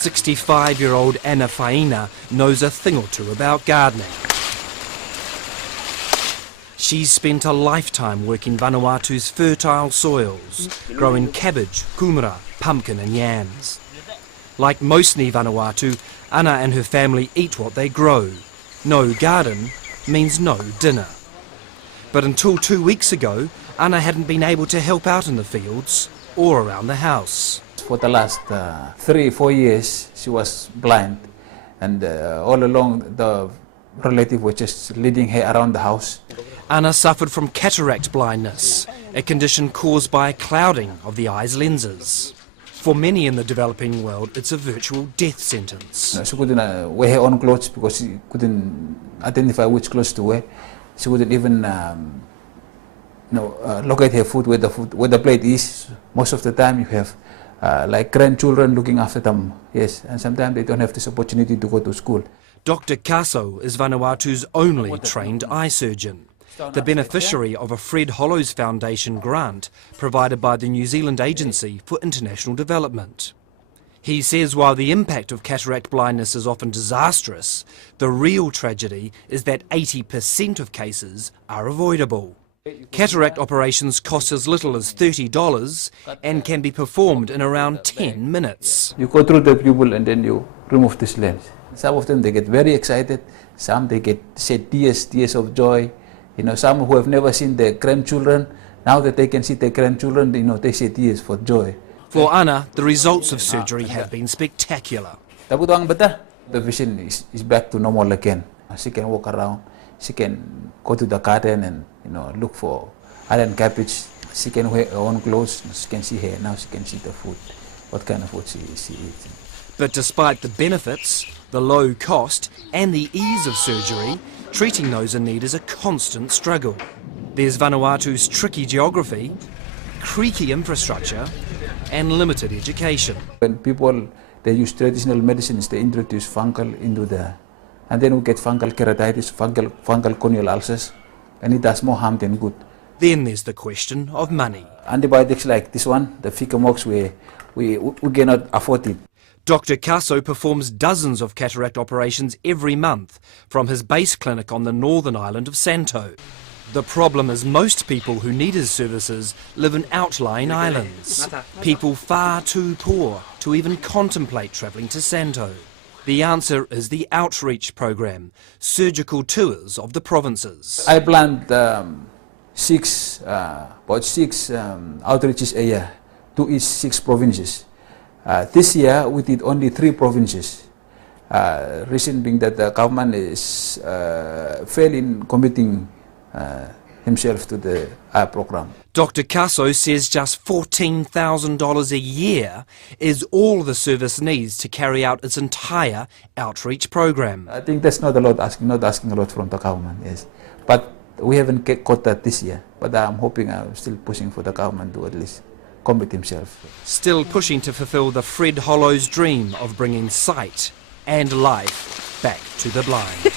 65-year-old Ana Faina knows a thing or two about gardening. She's spent a lifetime working Vanuatu's fertile soils, growing cabbage, kumara, pumpkin and yams. Like most Ni Vanuatu, Ana and her family eat what they grow. No garden means no dinner. But until 2 weeks ago, Ana hadn't been able to help out in the fields or around the house. For the last 3-4 years, she was blind, and all along the relative was just leading her around the house. Ana suffered from cataract blindness, a condition caused by clouding of the eye's lenses. For many in the developing world, it's a virtual death sentence. She couldn't wear her own clothes because she couldn't identify which clothes to wear. She wouldn't even locate her foot where the plate is. Most of the time you have like grandchildren looking after them, yes, and sometimes they don't have this opportunity to go to school. Dr. Kaso is Vanuatu's only trained eye surgeon, the beneficiary of a Fred Hollows Foundation grant provided by the New Zealand Agency for International Development. He says while the impact of cataract blindness is often disastrous, the real tragedy is that 80% of cases are avoidable. Cataract operations cost as little as $30 and can be performed in around 10 minutes. You go through the pupil and then you remove this lens. Some of them they get very excited, some they shed tears of joy. You know, some who have never seen their grandchildren, now that they can see their grandchildren, you know, they shed tears for joy. For Ana, the results of surgery have been spectacular. The vision is back to normal again. She can walk around, she can go to the garden and look for island cabbage. She can wear her own clothes, she can see her, now she can see the food, what kind of food she eats. But despite the benefits, the low cost and the ease of surgery, treating those in need is a constant struggle. There's Vanuatu's tricky geography, creaky infrastructure and limited education. When people, they use traditional medicines, they introduce fungal into there. And then we get fungal keratitis, fungal corneal ulcers, and it does more harm than good. Then there's the question of money. Antibiotics like this one, the Ficamox, we cannot afford it. Dr. Kaso performs dozens of cataract operations every month from his base clinic on the northern island of Santo. The problem is most people who need his services live in outlying islands, people far too poor to even contemplate travelling to Santo. The answer is the outreach program, surgical tours of the provinces. I planned about six outreaches a year to each 6 provinces. This year we did only 3 provinces. Reason being that the government is failing committing himself to the program. Dr. Kaso says just $14,000 a year is all the service needs to carry out its entire outreach program. I think that's not a lot, not asking a lot from the government, yes. But we haven't got that this year. But I'm still pushing for the government to at least commit himself. Still pushing to fulfill the Fred Hollows dream of bringing sight and life back to the blind.